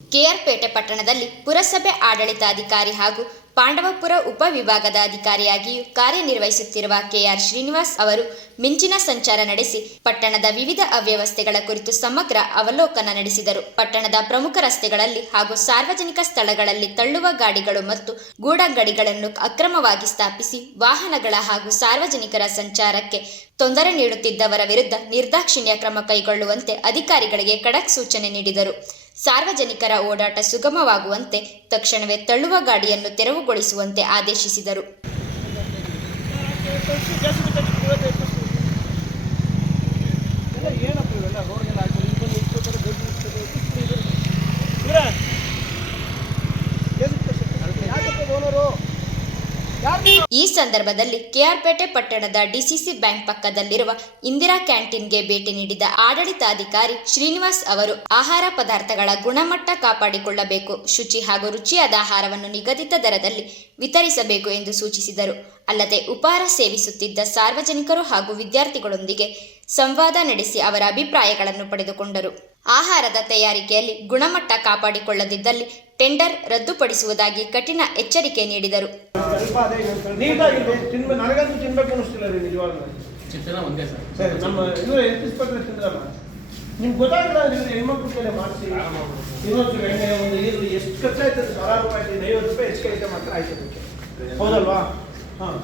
ಕೆಆರ್ಪೇಟೆ ಪಟ್ಟಣದಲ್ಲಿ ಪುರಸಭೆ ಆಡಳಿತಾಧಿಕಾರಿ ಹಾಗೂ ಪಾಂಡವಪುರ ಉಪವಿಭಾಗದ ಅಧಿಕಾರಿಯಾಗಿಯೂ ಕಾರ್ಯನಿರ್ವಹಿಸುತ್ತಿರುವ ಕೆಆರ್ ಶ್ರೀನಿವಾಸ್ ಅವರು ಮಿಂಚಿನ ಸಂಚಾರ ನಡೆಸಿ ಪಟ್ಟಣದ ವಿವಿಧ ಅವ್ಯವಸ್ಥೆಗಳ ಕುರಿತು ಸಮಗ್ರ ಅವಲೋಕನ ನಡೆಸಿದರು. ಪಟ್ಟಣದ ಪ್ರಮುಖ ರಸ್ತೆಗಳಲ್ಲಿ ಹಾಗೂ ಸಾರ್ವಜನಿಕ ಸ್ಥಳಗಳಲ್ಲಿ ತಳ್ಳುವ ಗಾಡಿಗಳು ಮತ್ತು ಗೂಡಂಗಡಿಗಳನ್ನು ಅಕ್ರಮವಾಗಿ ಸ್ಥಾಪಿಸಿ ವಾಹನಗಳ ಹಾಗೂ ಸಾರ್ವಜನಿಕರ ಸಂಚಾರಕ್ಕೆ ತೊಂದರೆ ನೀಡುತ್ತಿದ್ದವರ ವಿರುದ್ಧ ನಿರ್ದಾಕ್ಷಿಣ್ಯ ಕ್ರಮ ಕೈಗೊಳ್ಳುವಂತೆ ಅಧಿಕಾರಿಗಳಿಗೆ ಖಡಕ್ ಸೂಚನೆ ನೀಡಿದರು. ಸಾರ್ವಜನಿಕರ ಓಡಾಟ ಸುಗಮವಾಗುವಂತೆ ತಕ್ಷಣವೇ ತಳ್ಳುವ ಗಾಡಿಯನ್ನು ತೆರವುಗೊಳಿಸುವಂತೆ ಆದೇಶಿಸಿದರು. ಈ ಸಂದರ್ಭದಲ್ಲಿ ಕೆಆರ್ಪೇಟೆ ಪಟ್ಟಣದ ಡಿಸಿಸಿ ಬ್ಯಾಂಕ್ ಪಕ್ಕದಲ್ಲಿರುವ ಇಂದಿರಾ ಕ್ಯಾಂಟೀನ್ಗೆ ಭೇಟಿ ನೀಡಿದ ಆಡಳಿತಾಧಿಕಾರಿ ಶ್ರೀನಿವಾಸ್ ಅವರು ಆಹಾರ ಪದಾರ್ಥಗಳ ಗುಣಮಟ್ಟ ಕಾಪಾಡಿಕೊಳ್ಳಬೇಕು, ಶುಚಿ ಹಾಗೂ ರುಚಿಯಾದ ಆಹಾರವನ್ನು ನಿಗದಿತ ದರದಲ್ಲಿ ವಿತರಿಸಬೇಕು ಎಂದು ಸೂಚಿಸಿದರು. ಅಲ್ಲದೆ ಉಪಹಾರ ಸೇವಿಸುತ್ತಿದ್ದ ಸಾರ್ವಜನಿಕರು ಹಾಗೂ ವಿದ್ಯಾರ್ಥಿಗಳೊಂದಿಗೆ ಸಂವಾದ ನಡೆಸಿ ಅವರ ಅಭಿಪ್ರಾಯಗಳನ್ನು ಪಡೆದುಕೊಂಡರು. ಆಹಾರದ ತಯಾರಿಕೆಯಲ್ಲಿ ಗುಣಮಟ್ಟ ಕಾಪಾಡಿಕೊಳ್ಳದಿದ್ದಲ್ಲಿ ಟೆಂಡರ್ ರದ್ದುಪಡಿಸುವುದಾಗಿ ಕಠಿಣ ಎಚ್ಚರಿಕೆ ನೀಡಿದರು. ಹೌದಲ್ವಾ?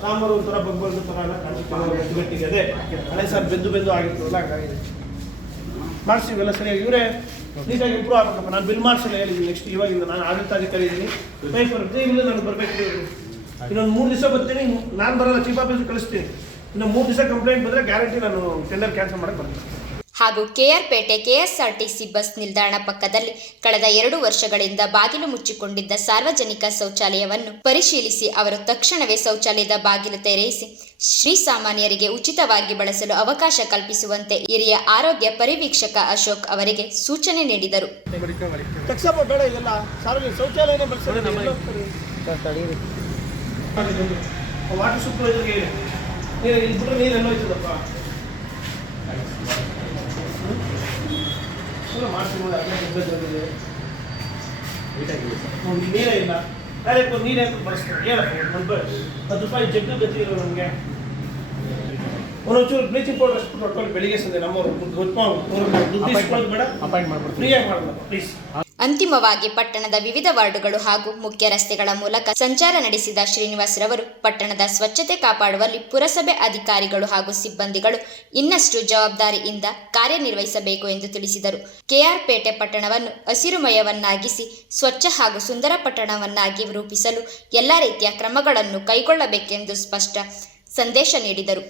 ಸಾಂಬಾರು ಒಂಥರ ಬಗ್ಬರ್ದು ಥರ ಎಲ್ಲ ಕಾಣಿಸ್ತೀವಿ, ಗಟ್ಟಿಗೆ ಅದೇ ಹಳೆ ಸರ್ ಬೆಂದು ಆಗಿರ್ತದಲ್ಲ, ಹಂಗಾಗಿದೆ. ಮಾಡಿಸ್ತೀವಿ ಎಲ್ಲ ಸರಿಯಾಗಿ. ಇವರೇ ನೀಟಾಗಿ ಇಂಪ್ರೂವ್ ಆಗ್ಬೇಕಪ್ಪ. ನಾನು ಬಿಲ್ ಮಾಡಿಸಿಲ್ಲ ಹೇಳಿದ್ದೀನಿ. ನೆಕ್ಸ್ಟ್ ಇವಾಗಿಂದ ನಾನು ಆಡಳಿತಾಧಿಕಾರಿ ಇದ್ದೀನಿ, ಪೇಪರ್ ಇಲ್ಲ ನನಗೆ ಬರಬೇಕು. ಇನ್ನೊಂದು 3 ದಿವಸ ಬರ್ತೀನಿ. ನಾನು ಬರೋಲ್ಲ, ಚೀಫ್ ಆಫೀಸರ್ ಕಳಿಸ್ತೀನಿ. ಇನ್ನು 3 ದಿವಸ ಕಂಪ್ಲೇಂಟ್ ಬಂದರೆ ಗ್ಯಾರಂಟಿ ನಾನು ಟೆಂಡರ್ ಕ್ಯಾನ್ಸಲ್ ಮಾಡಕ್ಕೆ ಬರ್ತೀನಿ. ಹಾಗೂ ಕೆಆರ್ಪೇಟೆ ಕೆಎಸ್ಆರ್ಟಿಸಿ ಬಸ್ ನಿಲ್ದಾಣ ಪಕ್ಕದಲ್ಲಿ ಕಳೆದ 2 ವರ್ಷಗಳಿಂದ ಬಾಗಿಲು ಮುಚ್ಚಿಕೊಂಡಿದ್ದ ಸಾರ್ವಜನಿಕ ಶೌಚಾಲಯವನ್ನು ಪರಿಶೀಲಿಸಿ ಅವರು ತಕ್ಷಣವೇ ಶೌಚಾಲಯದ ಬಾಗಿಲು ತೆರೆಯಿಸಿ ಶ್ರೀಸಾಮಾನ್ಯರಿಗೆ ಉಚಿತವಾಗಿ ಬಳಸಲು ಅವಕಾಶ ಕಲ್ಪಿಸುವಂತೆ ಹಿರಿಯ ಆರೋಗ್ಯ ಪರಿವೀಕ್ಷಕ ಅಶೋಕ್ ಅವರಿಗೆ ಸೂಚನೆ ನೀಡಿದರು. ನೀರೇ ಇಲ್ಲ, ನೀರೇ ಬಳಸ್ತಾರೆ. ಹೇಳಪ್ಪ, 10 ರೂಪಾಯಿ ಜಗ್ಗು ಗತಿ ಇರೋ ನಮಗೆ. ಒಂದೊಂಚೂರು ಬ್ಲೀಚಿಂಗ್ ಪೌಡರ್ ಅಷ್ಟು ಕೊಟ್ಕೊಂಡು ಬೆಳಿಗ್ಗೆ ಸಂದೆ ನಮ್ಮವರು ಬೇಡ, ಫ್ರೀಯಾಗಿ ಮಾಡಬೇಕು ಪ್ಲೀಸ್. ಅಂತಿಮವಾಗಿ ಪಟ್ಟಣದ ವಿವಿಧ ವಾರ್ಡುಗಳು ಹಾಗೂ ಮುಖ್ಯ ರಸ್ತೆಗಳ ಮೂಲಕ ಸಂಚಾರ ನಡೆಸಿದ ಶ್ರೀನಿವಾಸ್ ರವರು ಪಟ್ಟಣದ ಸ್ವಚ್ಛತೆ ಕಾಪಾಡುವಲ್ಲಿ ಪುರಸಭೆ ಅಧಿಕಾರಿಗಳು ಹಾಗೂ ಸಿಬ್ಬಂದಿಗಳು ಇನ್ನಷ್ಟು ಜವಾಬ್ದಾರಿಯಿಂದ ಕಾರ್ಯನಿರ್ವಹಿಸಬೇಕು ಎಂದು ತಿಳಿಸಿದರು. ಕೆಆರ್ಪೇಟೆ ಪಟ್ಟಣವನ್ನು ಹಸಿರುಮಯವನ್ನಾಗಿಸಿ ಸ್ವಚ್ಛ ಹಾಗೂ ಸುಂದರ ಪಟ್ಟಣವನ್ನಾಗಿ ರೂಪಿಸಲು ಎಲ್ಲ ರೀತಿಯ ಕ್ರಮಗಳನ್ನು ಕೈಗೊಳ್ಳಬೇಕೆಂದು ಸ್ಪಷ್ಟ ಸಂದೇಶ ನೀಡಿದರು.